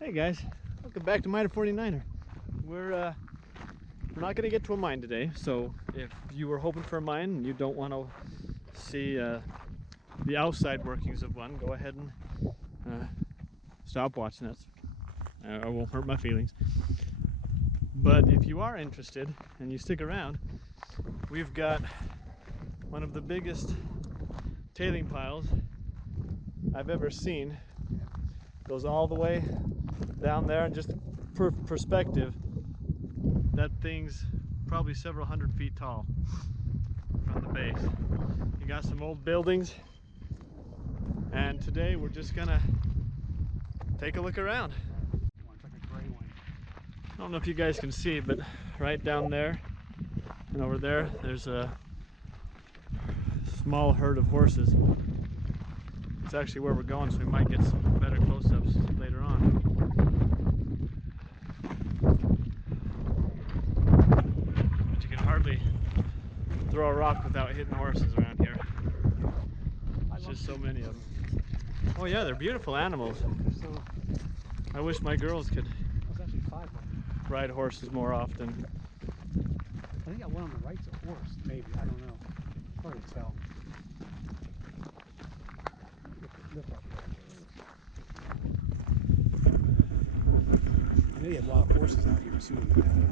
Hey guys, welcome back to Miner 49er. We're not going to get to a mine today, so if you were hoping for a mine and you don't want to see the outside workings of one, go ahead and stop watching us. I won't hurt my feelings. But if you are interested and you stick around, we've got one of the biggest tailing piles I've ever seen. Goes all the way down there, and just for perspective, that thing's probably several hundred feet tall from the base. You got some old buildings, and today we're just gonna take a look around. It's like a gray one. I don't know if you guys can see, but right down there and over there, there's a small herd of horses. It's actually where we're going, so we might get some better close-ups later on. But you can hardly throw a rock without hitting horses around here. There's just so many of them. Oh yeah, they're beautiful animals. I wish my girls could There's actually 5 of them. ride horses more often. I think that one on the right's a horse, maybe. I don't know. Hard to tell. Look up there. I know you have wild horses out here too in Nevada.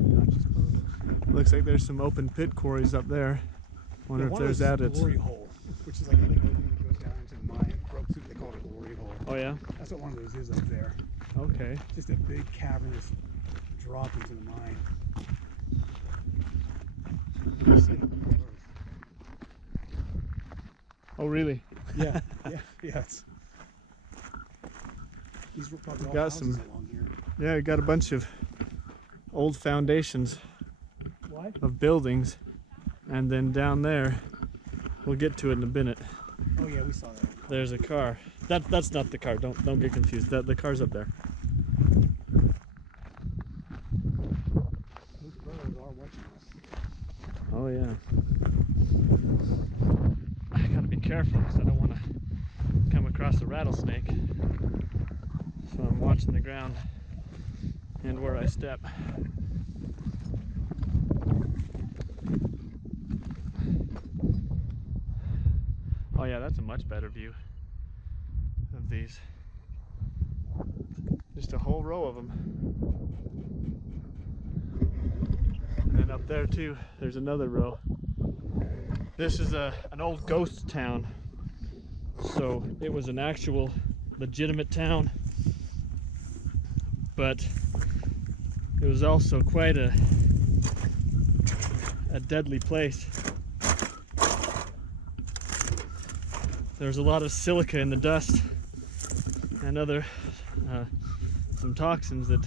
Not just birds. Looks like there's some open pit quarries up there. Wonder if there's at it. Glory hole, which is like a big opening that goes down into the mine. It broke through. They call it a glory hole. Oh yeah? That's what one of those is up there. Okay. Just a big cavernous drop into the mine. You see it on the Earth. Oh really? Yeah, yes. These were probably all Got houses some- along here. Yeah, we got a bunch of old foundations What? of buildings, and then down there, we'll get to it in a minute. Oh yeah, we saw that. There's a car. That's not the car. Don't get confused. The car's up there. Those birds are watching us. Oh yeah. I gotta be careful because I don't want to come across a rattlesnake. So I'm watching the ground and where I step. Oh yeah, that's a much better view of these. Just a whole row of them. And then up there too, there's another row. This is an old ghost town. So it was an actual legitimate town, but it was also quite a deadly place. There's a lot of silica in the dust and other some toxins that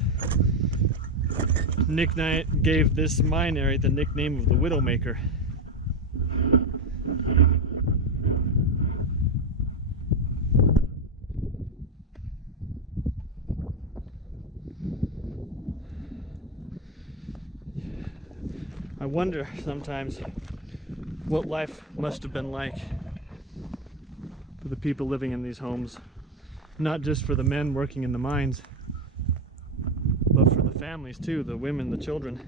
Nick Knight gave this mine area the nickname of the Widowmaker. I wonder sometimes what life must have been like for the people living in these homes, not just for the men working in the mines, but for the families too, the women, the children.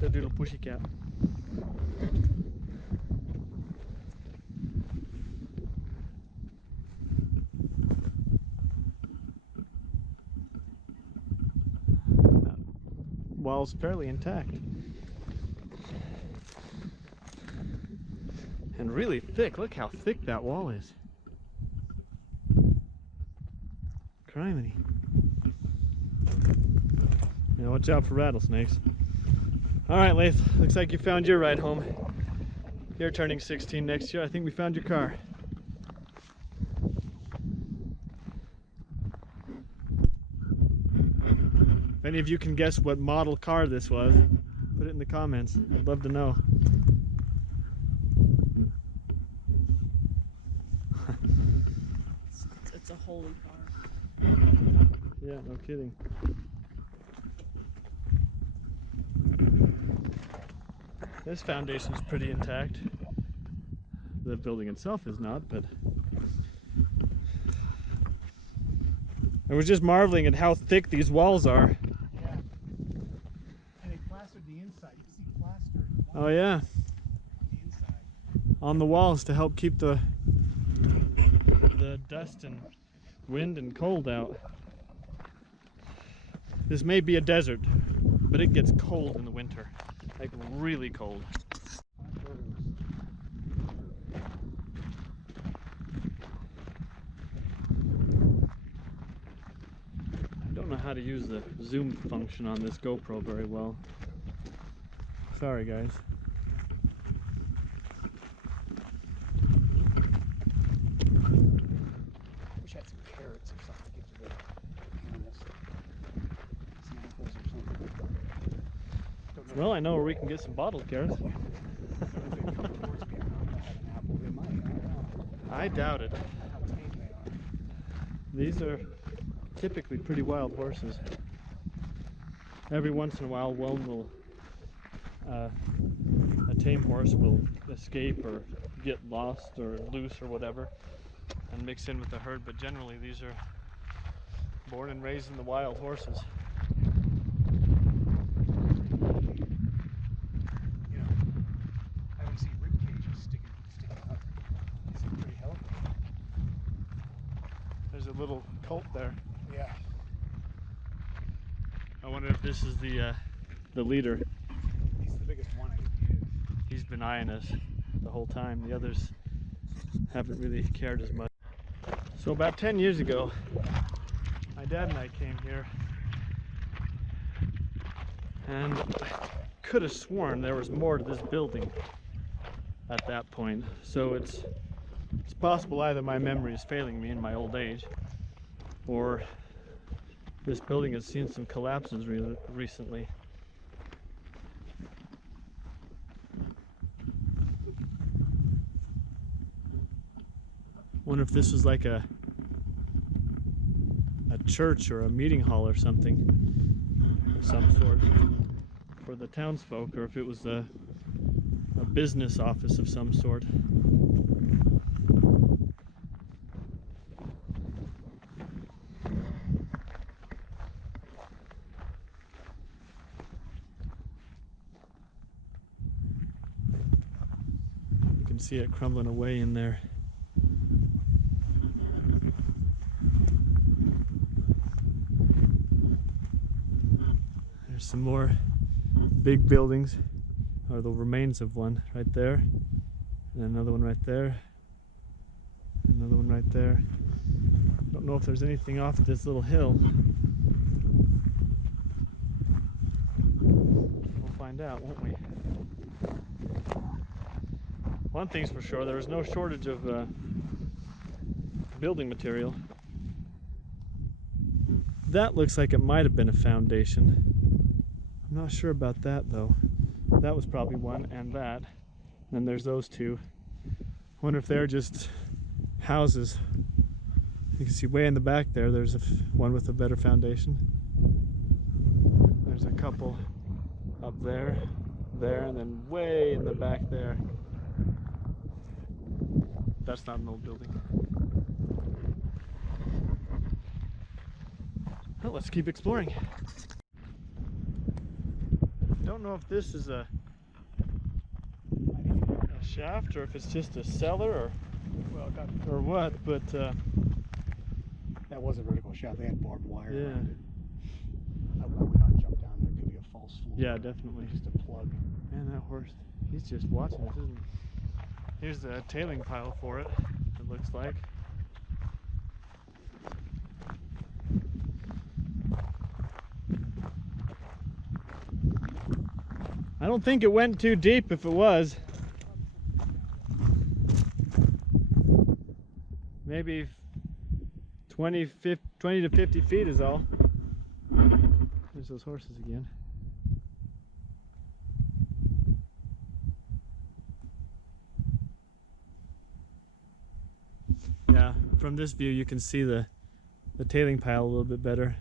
The little pussycat. Wall's fairly intact. And really thick. Look how thick that wall is. Criminy. Yeah, watch out for rattlesnakes. Alright, Lath, looks like you found your ride home. You're turning 16 next year. I think we found your car. If any of you can guess what model car this was, put it in the comments. I'd love to know. It's a holy car. Yeah, no kidding. This foundation's pretty intact. The building itself is not, but I was just marveling at how thick these walls are. Yeah. And they plastered the inside. You can see plaster. Oh yeah, On the inside. on the walls to help keep the dust and wind and cold out. This may be a desert, but it gets cold in the winter, like really cold. I don't know how to use the zoom function on this GoPro very well. Sorry guys. Wish I had some carrots or something to give to the some apples or something. Don't know Well, I know where we can get some bottled carrots. if they come towards me. I don't know if I have an apple. They might. I don't know. I doubt it. How tame they are. These are typically pretty wild horses. Every once in a while, one will, a tame horse will escape or get lost or loose or whatever and mix in with the herd, but generally these are born and raised in the wild horses. You know, I don't see rib cages sticking up. They seem pretty healthy. There's a little colt there. Yeah. I wonder if this is the leader. He's the biggest one, I think he is. He's been eyeing us the whole time. The others haven't really cared as much. So about 10 years ago, my dad and I came here, and I could have sworn there was more to this building at that point. So it's possible either my memory is failing me in my old age, or this building has seen some collapses recently. Wonder if this was like a church or a meeting hall or something of some sort for the townsfolk, or if it was a business office of some sort. You can see it crumbling away in there. There's some more big buildings, or the remains of one right there, and another one right there, another one right there. I don't know if there's anything off this little hill. We'll find out, won't we? One thing's for sure, there was no shortage of building material. That looks like it might have been a foundation. I'm not sure about that though. That was probably one, and that. And there's those two. Wonder if they're just houses. You can see way in the back there, there's one with a better foundation. There's a couple up there, and then way in the back there. That's not an old building. Well, let's keep exploring. Don't know if this is a shaft or if it's just a cellar or what, but That was a vertical shaft. They had barbed wire. yeah, around it. I would not jump down there. It could be a false floor. yeah, definitely. Just a plug. Man, that horse, he's just watching us, isn't he? Here's the tailing pile for it, it looks like. I don't think it went too deep if it was. Maybe 20 to 50 feet is all. There's those horses again. Yeah, from this view you can see the tailing pile a little bit better.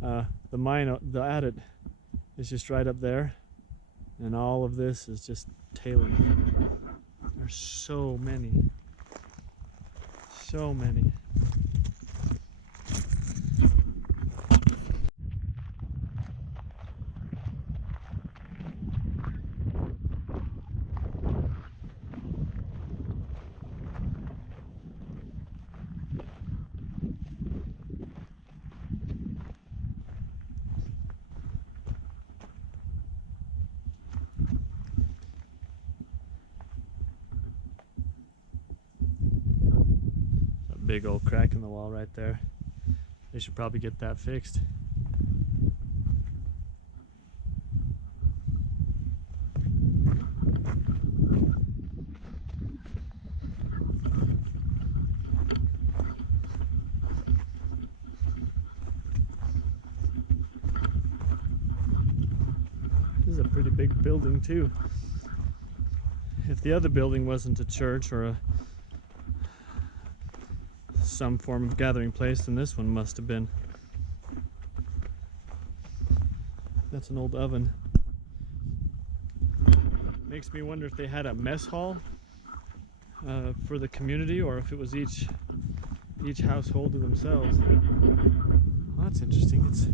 The mine, the adit, is just right up there. And all of this is just tailing. There's so many. So many. big old crack in the wall right there. They should probably get that fixed. This is a pretty big building too. If the other building wasn't a church or some form of gathering place, then this one must have been. That's an old oven. Makes me wonder if they had a mess hall for the community, or if it was each household to themselves. Well, that's interesting. It's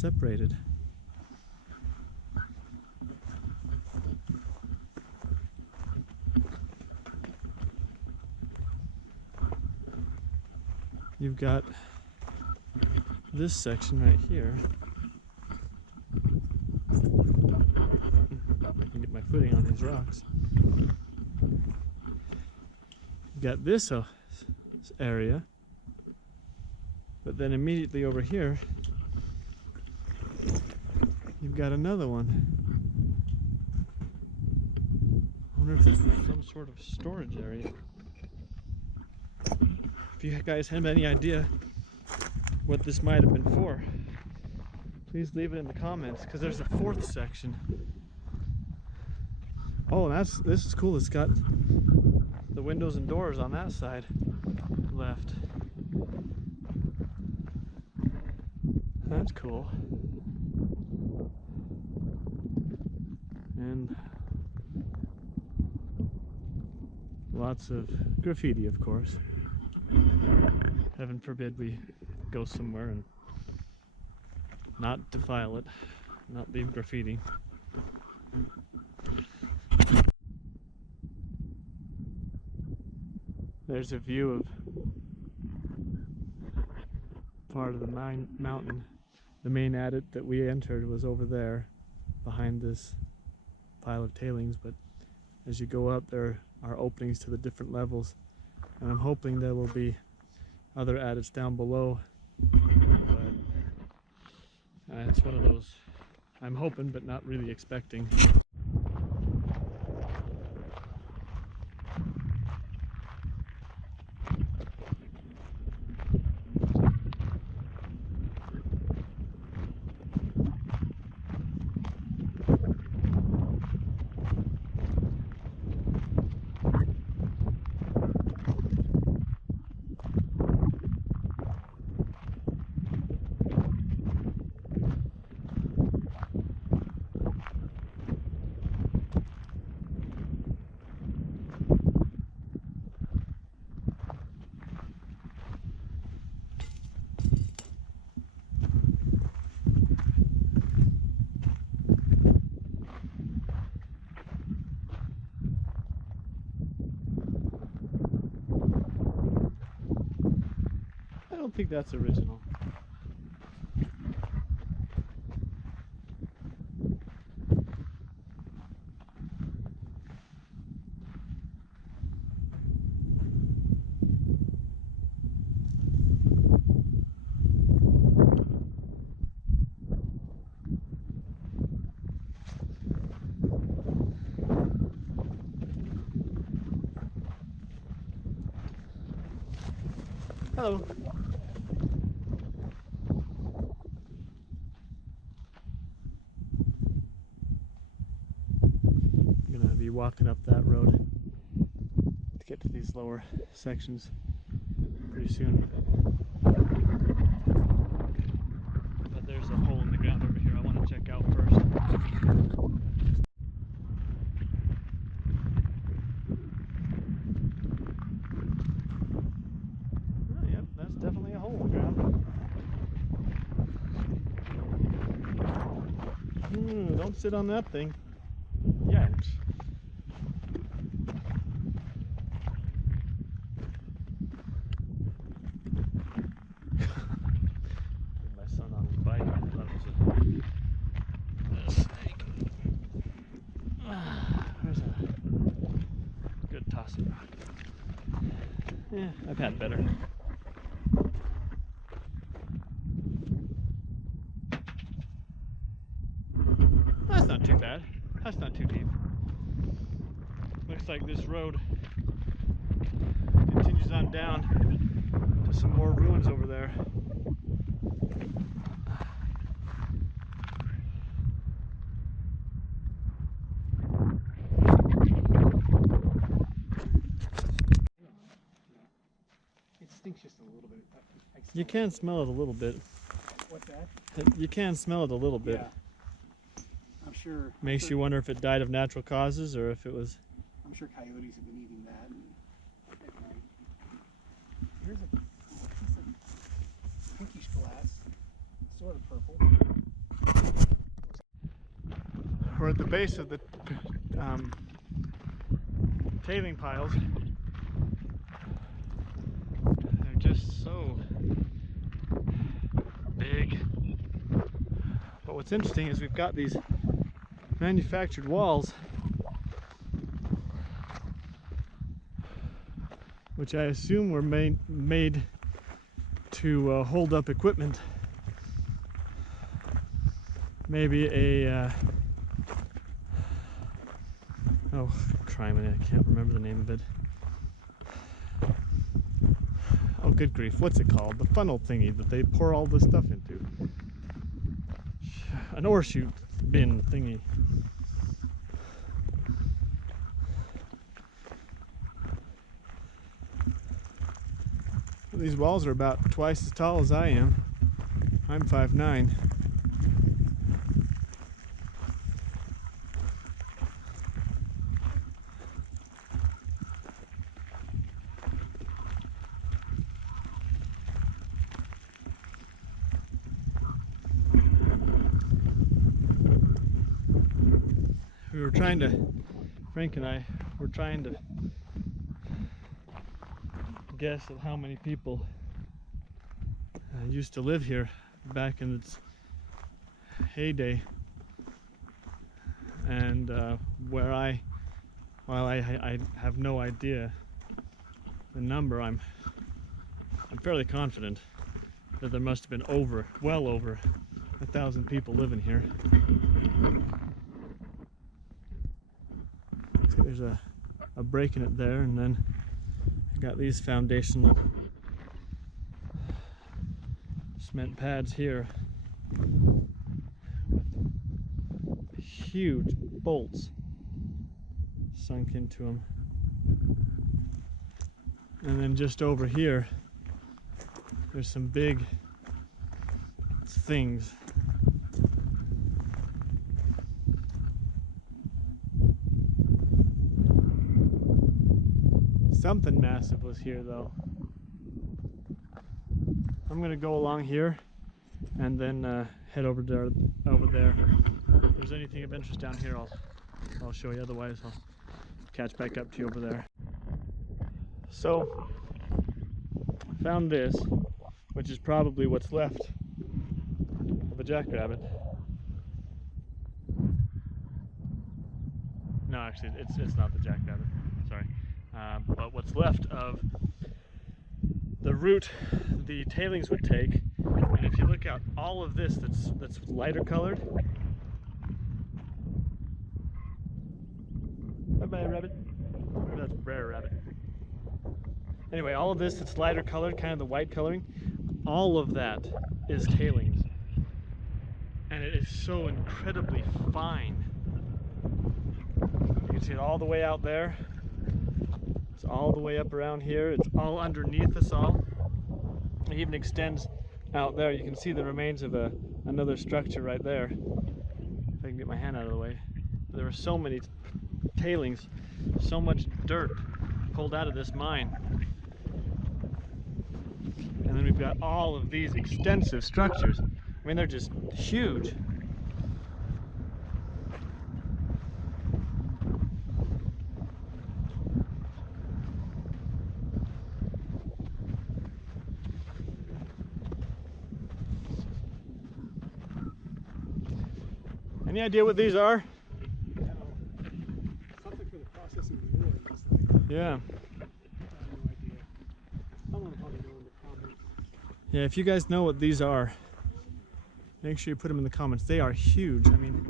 separated. You've got this section right here. I can get my footing on these rocks. You've got this area, but then immediately over here, you've got another one. I wonder if this is some sort of storage area. If you guys have any idea what this might have been for, please leave it in the comments, because there's a fourth section. Oh, this is cool. It's got the windows and doors on that side left. That's cool. And lots of graffiti, of course. Heaven forbid we go somewhere and not defile it, not leave graffiti. There's a view of part of the mountain. The main adit that we entered was over there, behind this pile of tailings, but as you go up there are openings to the different levels, and I'm hoping there will be other adits down below, but it's one of those I'm hoping but not really expecting. I don't think that's original. Hello. I'm gonna be walking up that road to get to these lower sections pretty soon. But there's a hole in the ground over here I want to check out first. Oh, yep, that's definitely a hole in the ground. Don't sit on that thing. Yikes. My son on his bike, I thought it was a snake. There's a good tossing rock. Yeah, I've had better. That's not too bad. That's not too deep. Looks like this road continues on down to some more ruins over there. It stinks just a little bit. You can smell it a little bit. What's that? You can smell it a little bit. Yeah. I'm sure. Makes you wonder if it died of natural causes or if it was. I'm sure coyotes have been eating that. At night. Here's a piece of pinkish glass, sort of purple. We're at the base of the tailing piles. They're just so big. But what's interesting is we've got these manufactured walls, which I assume were made to hold up equipment. Maybe a oh, criminy, I can't remember the name of it. Oh, good grief, what's it called? The funnel thingy that they pour all this stuff into. An ore chute bin thingy. These walls are about twice as tall as I am. I'm 5'9". We were trying to, Frank and I were trying to guess at how many people used to live here back in its heyday, and while I have no idea the number, I'm fairly confident that there must have been well over 1,000 people living here. So there's a break in it there, and then got these foundational cement pads here with huge bolts sunk into them. And then just over here there's some big things. Something massive was here though. I'm gonna go along here and then head over there. If there's anything of interest down here, I'll show you. Otherwise, I'll catch back up to you over there. So, I found this, which is probably what's left of a jackrabbit. No, actually, it's not the jackrabbit. Sorry. But what's left of the route the tailings would take, and if you look at all of this that's lighter colored. Bye-bye, rabbit. Or that's rare rabbit. Anyway, all of this that's lighter colored, kind of the white coloring, all of that is tailings. And it is so incredibly fine. You can see it all the way out there. It's all the way up around here. It's all underneath us all. It even extends out there. You can see the remains of another structure right there. If I can get my hand out of the way. There were so many tailings, so much dirt pulled out of this mine. And then we've got all of these extensive structures. I mean, they're just huge. Any idea what these are? No. Something for the processing of the ore, it looks like. Yeah. I have no idea. Yeah, if you guys know what these are, make sure you put them in the comments. They are huge. I mean,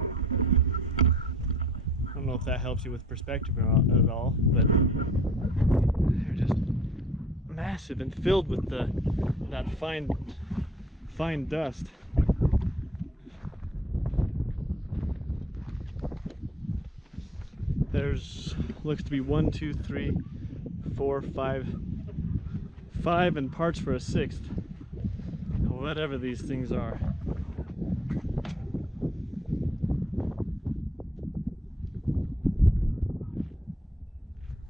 I don't know if that helps you with perspective at all, but they're just massive and filled with that fine dust. There's looks to be 1, 2, 3, 4, 5 and parts for a sixth. Whatever these things are. I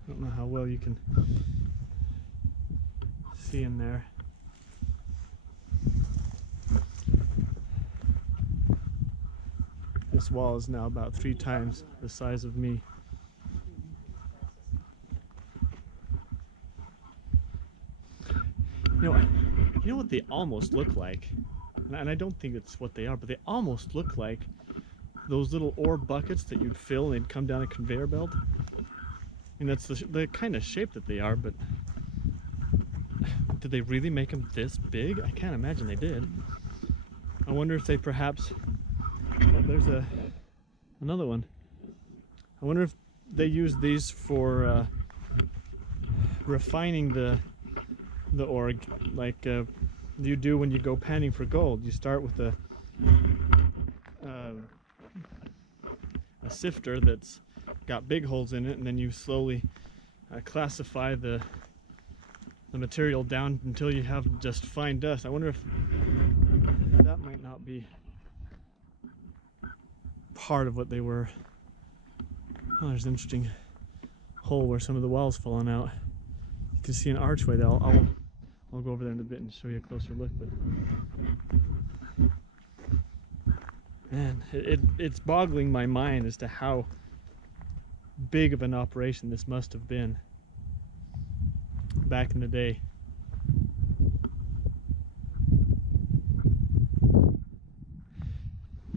don't know how well you can see in there. This wall is now about 3 times the size of me. You know what they almost look like? And I don't think it's what they are, but they almost look like those little ore buckets that you'd fill and they'd come down a conveyor belt. And that's the kind of shape that they are, but did they really make them this big? I can't imagine they did. I wonder if they perhaps... Oh, there's another one. I wonder if they use these for refining the ore, like you do when you go panning for gold. You start with a sifter that's got big holes in it, and then you slowly classify the material down until you have just fine dust. I wonder if that might not be part of what they were. Oh, there's an interesting hole where some of the wall's fallen out. You can see an archway there. I'll go over there in a bit and show you a closer look. But man, it's boggling my mind as to how big of an operation this must have been back in the day.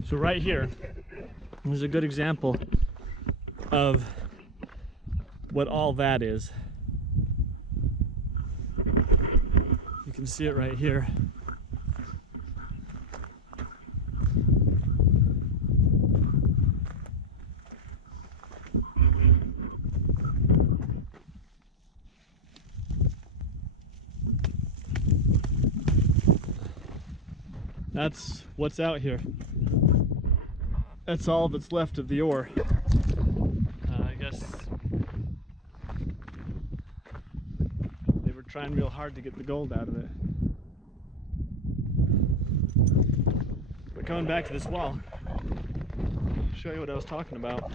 So right here is a good example of what all that is. You can see it right here. That's what's out here. That's all that's left of the ore. I guess they were trying real hard to get the gold out of it. But coming back to this wall, I'll show you what I was talking about.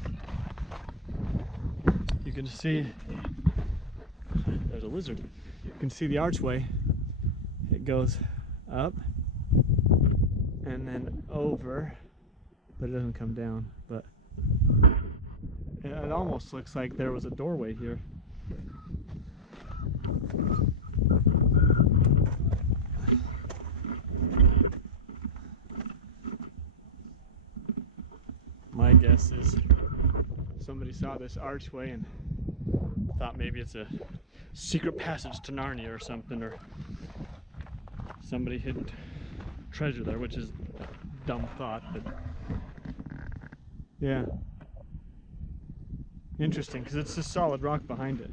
You can see there's a lizard. You can see the archway. It goes up and then over, but it doesn't come down. But it almost looks like there was a doorway here. My guess is somebody saw this archway and thought maybe it's a secret passage to Narnia or something, or somebody hidden treasure there, which is a dumb thought, but yeah, interesting, because it's just solid rock behind it.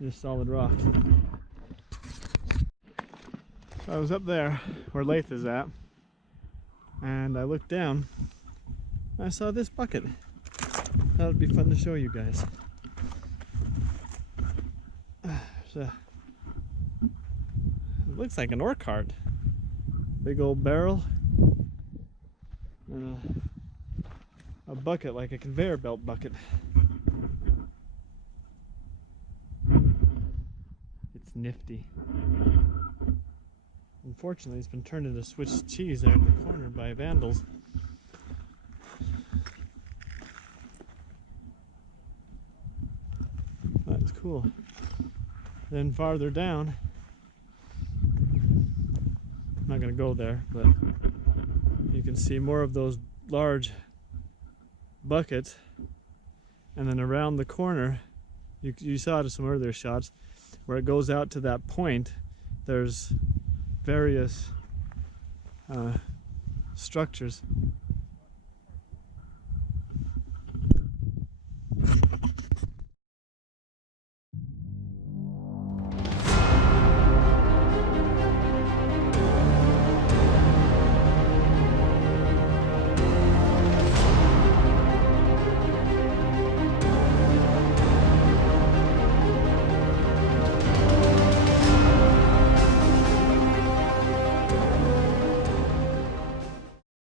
Just solid rock. So I was up there where Lath is at, and I looked down and I saw this bucket. That would be fun to show you guys. It looks like an ore cart. Big old barrel and a bucket, like a conveyor belt bucket. It's nifty. Unfortunately, it's been turned into Swiss cheese there in the corner by vandals. That's cool. Then farther down, I'm not going to go there, but you can see more of those large buckets. And then around the corner, you saw it in some earlier shots, where it goes out to that point there's various structures